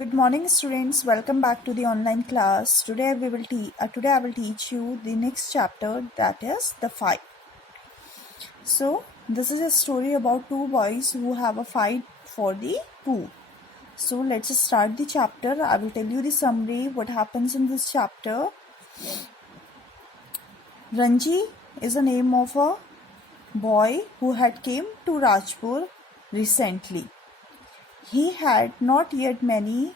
Good morning, students. Welcome back to the online class. Today I will teach you the next chapter, that is the fight. So this is a story about two boys who have a fight for the pool. So let's start the chapter. I will tell you the summary. What happens in this chapter? Ranji is the name of a boy who had came to Rajpur recently. He had not yet many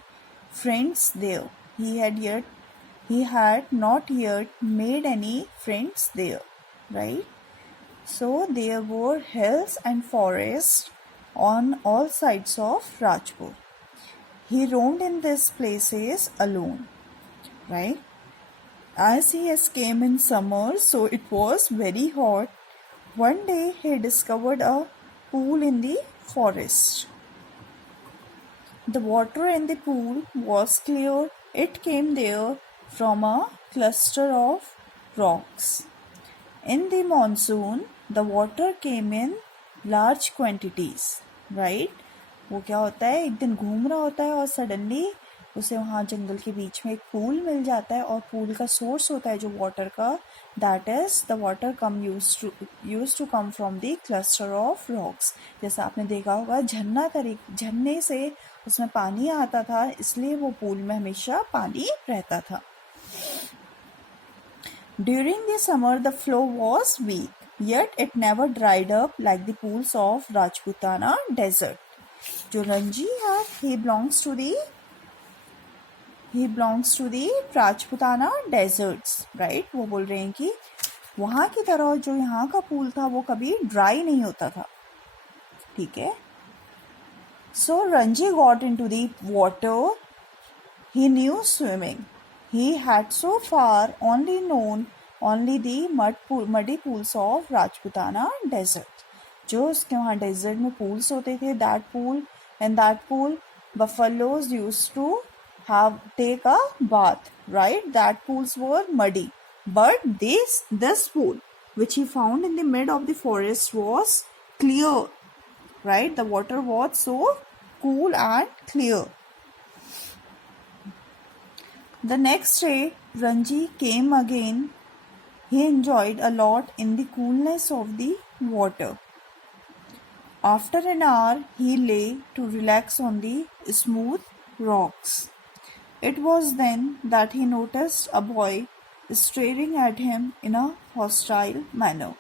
friends there. He had not yet made any friends there, right? So there were hills and forests on all sides of Rajpur. He roamed in these places alone, right? As he has came in summer, so it was very hot. One day he discovered a pool in the forest. The water in the pool was clear. It came there from a cluster of rocks. In the monsoon, the water came in large quantities, right? वो क्या होता है, एक दिन घूम रहा होता है और सडनली उसे वहाँ जंगल के बीच में एक पूल मिल जाता है और पूल का सोर्स होता है जो वाटर का, that is the water use to come from the cluster of rocks. जैसा आपने देखा होगा झरने से उसमें पानी आता था, इसलिए वो पूल में हमेशा पानी रहता था. During the summer, the flow was weak, yet it never dried up like the pools of Rajputana desert. जो रंजी है, he belongs to the Rajputana deserts, right? वो बोल रहे हैं कि वहाँ की तरह जो यहाँ का पूल था वो कभी ड्राई नहीं होता था, ठीक है. So Ranji got into the water. He knew swimming. He had so far only known the muddy pools of Rajputana desert. जो उसके वहाँ डेजर्ट में पूल्स होते थे, that pool buffaloes used to take a bath, right? That pools were muddy, but this pool which he found in the mid of the forest was clear, right? The water was so cool and clear. The next day, Ranji came again. He enjoyed a lot in the coolness of the water. After an hour, he lay to relax on the smooth rocks. It was then that he noticed a boy staring at him in a hostile manner.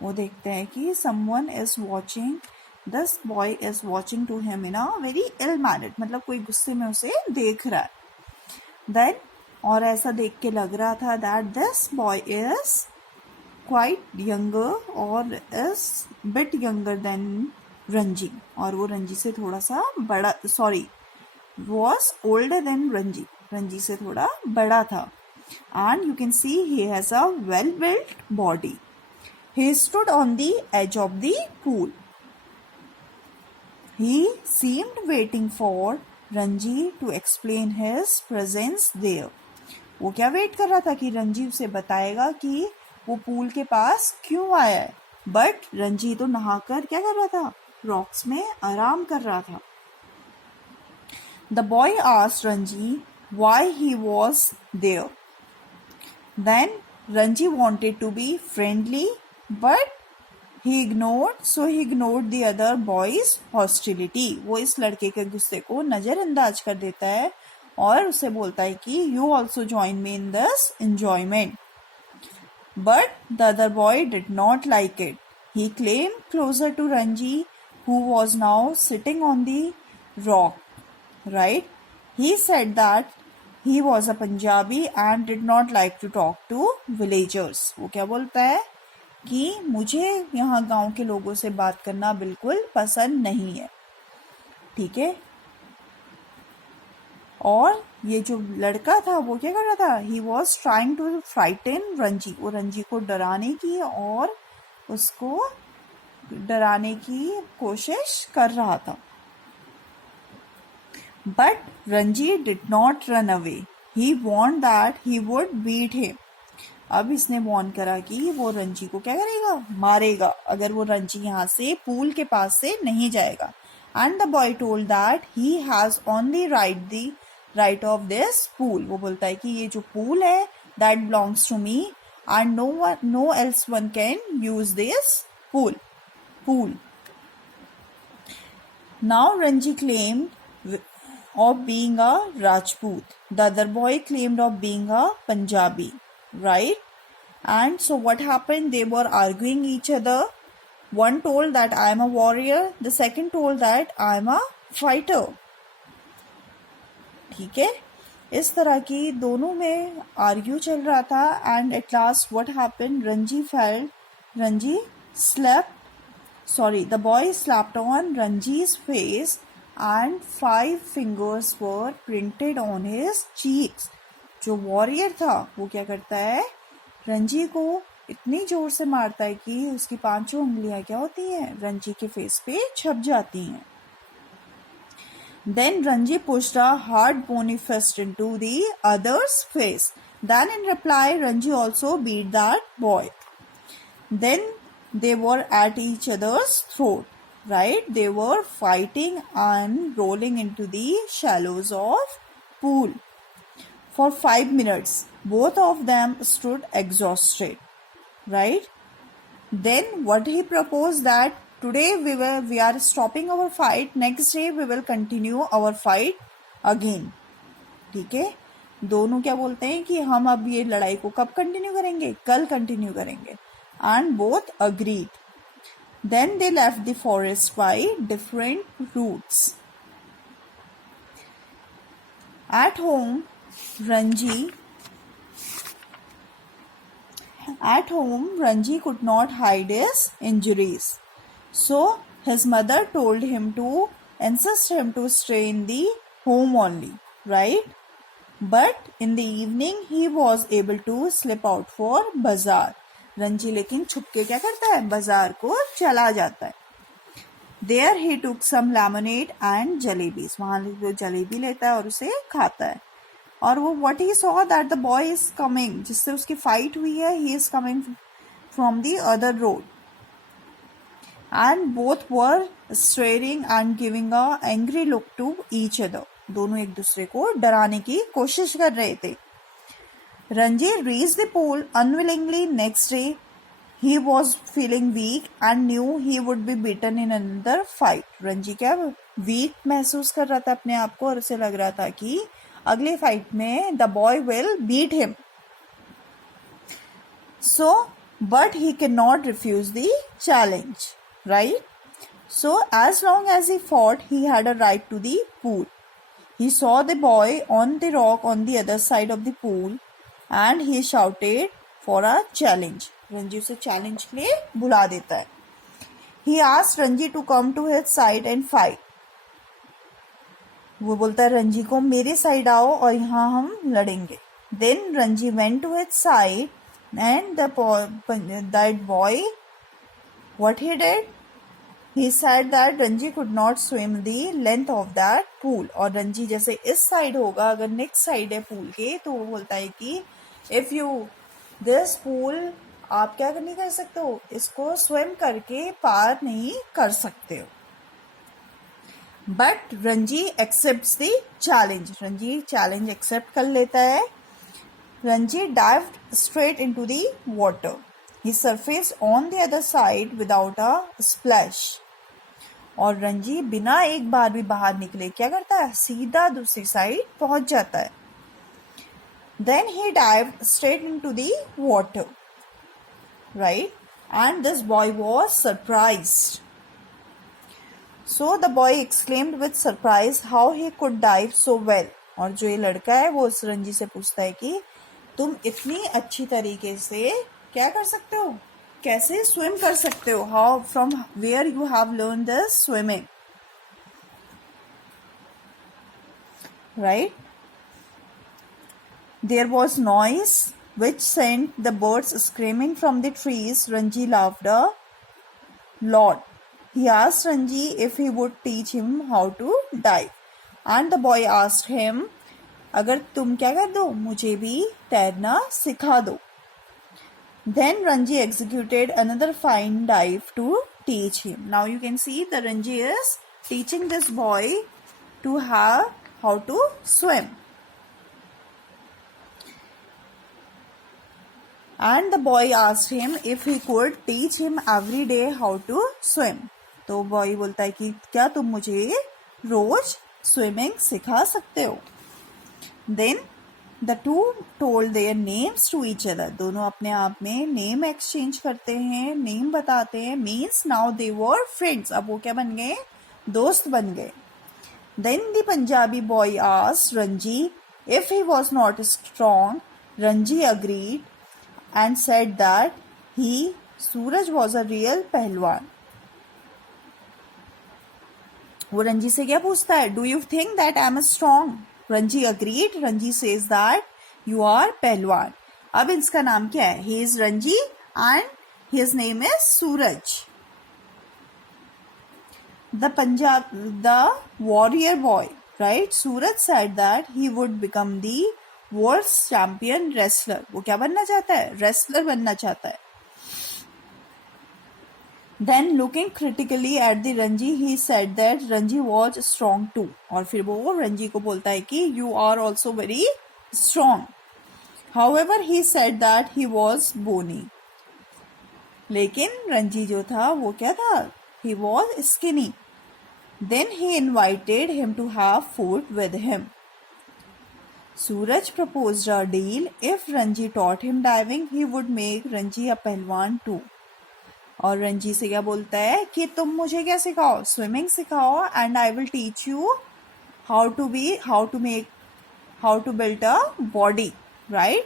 वो देखते हैं कि someone is watching. This boy is watching to him in a very ill manner. मतलब कोई गुस्से में उसे देख रहा है. Then और ऐसा देख के लग रहा था that this boy is quite younger or is bit younger than Ranji. और वो रंजी से थोड़ा सा बड़ा, was older than Ranji. Ranji से थोड़ा बड़ा था. And you can see he has a well-built body. He stood on the edge of the pool. He seemed waiting for Ranji to explain his presence there. वो क्या wait कर रहा था कि रंजी उसे बताएगा कि वो पूल के पास क्यों आया है. बट रंजी तो नहाकर क्या कर रहा था, रॉक्स में आराम कर रहा था. The boy asked Ranji why he was there. Then Ranji wanted to be friendly, but he ignored the other boy's hostility. वो इस लड़के के गुस्से को नजरअंदाज कर देता है और उसे बोलता है कि you also join me in this enjoyment. But the other boy did not like it. He came closer to Ranji, who was now sitting on the rock, right? He said that he was a Punjabi and did not like to talk to villagers. वो क्या बोलता है कि मुझे यहाँ गांव के लोगों से बात करना बिल्कुल पसंद नहीं है, ठीक है. और ये जो लड़का था वो क्या कर रहा था, he was trying to frighten Ranji. वो रंजी को डराने की और उसको डराने की कोशिश कर रहा था. But Ranji did not run away. He warned that he would beat him. अब इसने वॉर्न करा कि वो रंजी को क्या करेगा, मारेगा, अगर वो रंजी यहाँ से पूल के पास से नहीं जाएगा. and the boy told that he has only right of this pool. वो बोलता है कि ये जो pool है that belongs to me and no else one can use this pool. Now Ranji claimed of being a Rajput. The other boy claimed of being a Punjabi, right? And so what happened? They were arguing each other. One told that I am a warrior. The second told that I am a fighter. ठीक है, इस तरह की दोनों में argue चल रहा था. And at last what happened? The boy slapped on Ranji's face and 5 fingers were printed on his cheeks. जो वॉरियर था वो क्या करता है? रंजी को इतनी जोर से मारता है कि उसकी 5 उंगलियां क्या होती हैं? रंजी के फेस पे छप जाती हैं. Then Ranji pushed a hard bony fist into the other's face. Then in reply, Ranji also beat that boy. Then they were at each other's throat, right? They were fighting and rolling into the shallows of pool. For 5 minutes, both of them stood exhausted, right? Then what he proposed that today we are stopping our fight. Next day we will continue our fight again. ठीक है, दोनों क्या बोलते हैं कि हम अब ये लड़ाई को कब कंटिन्यू करेंगे? कल कंटिन्यू करेंगे. And both agreed. Then they left the forest by different routes. At home, Ranji could not hide his injuries. So his mother told him to insist him to stay in the home only, right? But in the evening he was able to slip out for bazaar. Ranji लेकिन छुपके क्या करता है? बाजार को चला जाता है. There he took some lemonade and jalebis. वहां वो जलेबी लेता है और उसे खाता है. और वो what he saw that the boy is coming, जिससे उसकी फाइट हुई है, he is coming from the other road. And both were staring and giving a angry look to each other. दोनों एक दूसरे को डराने की कोशिश कर रहे थे. Ranji reached the pool unwillingly. Next day, he was feeling weak and knew he would be beaten in another fight. Ranji क्या वीक महसूस कर रहा था अपने आप को और उसे लग रहा था कि अगले फाइट में the boy will beat him. So, but he cannot refuse the challenge, right? So, as long as he fought, he had a right to the pool. He saw the boy on the rock on the other side of the pool. And he shouted for a challenge. Ranji उसे challenge के लिए बुला देता है. He asked Ranji to come to his side and fight. वो बोलता है रंजी को मेरे साइड आओ और यहाँ हम लड़ेंगे. Then Ranji went to his side and that boy, what he did? He said that Ranji could not swim the length of that pool. और रंजी जैसे इस साइड होगा, अगर नेक्स्ट साइड है पूल के, तो वो बोलता है कि इफ यू दिस पूल आप क्या नहीं कर सकते हो, इसको स्विम करके पार नहीं कर सकते हो. But Ranji accepts the challenge. Ranji challenge accept कर लेता है. Ranji dived straight into the water. He surfaced on the other side without a splash. और रंजी बिना एक बार भी बाहर निकले क्या करता है? सीधा दूसरी साइड पहुंच जाता है. Then he dived straight into the water, right? And this boy was surprised. So the boy exclaimed with surprise how he could dive so well. और जो ये लड़का है वो उस रंजी से पूछता है कि तुम इतनी अच्छी तरीके से क्या कर सकते हो? कैसे स्विम कर सकते हो? How, from where you have learned this swimming, right? There was noise which sent the birds screaming from the trees. Ranji laughed a lot. He asked Ranji if he would teach him how to dive. And the boy asked him, अगर तुम क्या कर दो, मुझे भी तैरना सिखा दो. Then Ranji executed another fine dive to teach him. Now you can see the Ranji is teaching this boy to have how to swim. And the boy asked him if he could teach him every day how to swim. तो boy बोलता है कि क्या तुम मुझे रोज swimming सिखा सकते हो. Then the two told their names to each other. दोनों अपने आप में नेम एक्सचेंज करते हैं, नेम बताते हैं. Means now they were friends. अब वो क्या बन गए? दोस्त बन गए. Then the Punjabi boy asked Ranji if he was not strong. Ranji agreed and said that Suraj was a real पहलवान. वो रंजी से क्या पूछता है? Do you think that I am strong? Ranji agreed. Ranji says that you are पहलवान. अब इसका नाम क्या है? He is Ranji and his name is Suraj. The warrior boy, right? Suraj said that he would become the world's champion wrestler. वो क्या बनना चाहता है? Wrestler बनना चाहता है. Then looking critically at the Ranji, he said that Ranji was strong too. और फिर वो रंजी को बोलता है कि you are also very strong. However, he said that he was bony. लेकिन रंजी जो था वो क्या था? He was skinny. Then he invited him to have food with him. Suraj proposed a deal. If Ranji taught him diving, he would make Ranji a पहलवान too. और रंजी से क्या बोलता है कि तुम मुझे क्या सिखाओ? स्विमिंग सिखाओ and I will teach you how to build a body, right?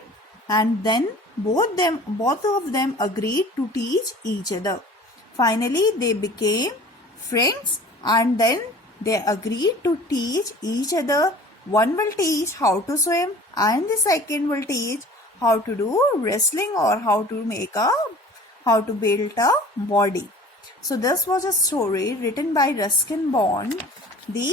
And then both of them agreed to teach each other. Finally, they became friends and then they agreed to teach each other. One will teach how to swim and the second will teach how to do wrestling or how to build a body. So this was a story written by Ruskin Bond, the